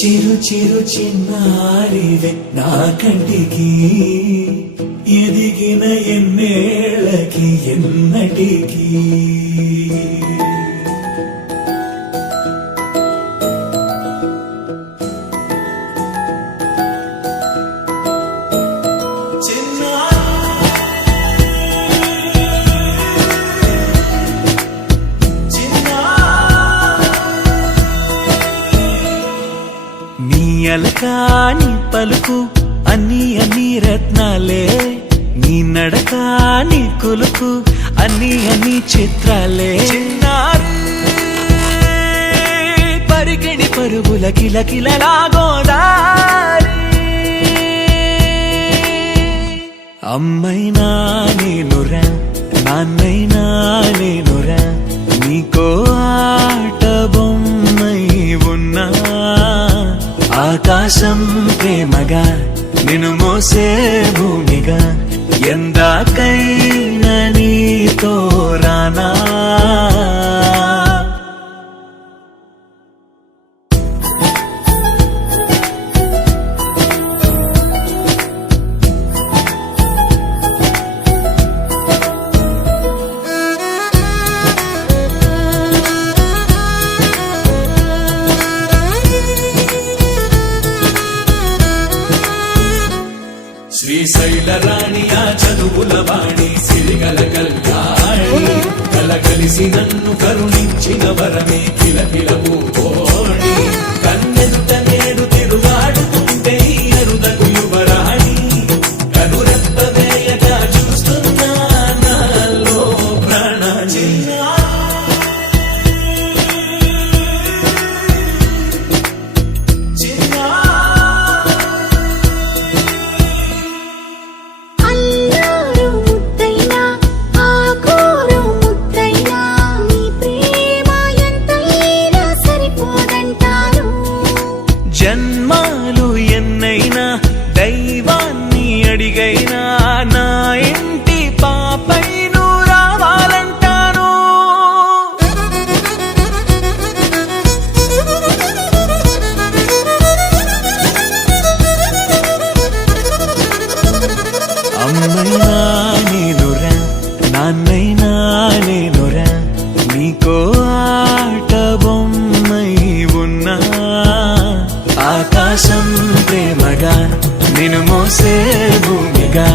చిరు చిరు చిన్నారివే నా కంటికి ఎదిగిన ఎన్నేళ్ళకి ఎన్నటికి అలకాని పలుకు అన్ని అన్ని రత్నాలే నీ నడకాని కులుకు అన్ని అన్ని చిత్రాలే పరిగిణి పరుగుల కిలకిలలాగోదారి అమ్మైనా నేనురా నాన్నైనా నేనురా నీకో ఆట బొమ్మై ఉన్నా ఆకాశం ప్రేమగా నిన్ను మోసే భూమిగా ఎందాకైనా నీతో రానా శ్రీశైల రాణి ఆ చదువుల వాణి సిరిగల కళ్యాణి కలగలిసి నన్ను కరుణించిన వరమే కిలకిల పూకోణి కన్నెదుట నేడు తిరుగాడుతుంటే అరుదకు యువరాణి కనురెప్ప వేయగా చూస్తున్నా నాలో ప్రాణ జన్మాలు ఎన్నైనా దైవాన్ని అడిగైనా నా ఇంటి పాపై నువ్వు రావాలంటాను అమ్మైనా నేనురా నాన్నైనా నేనురా నీకో ఆట బొమ్మై ఉన్నా ఆకాశం ప్రేమగా నిన్ను మోసే భూమిగా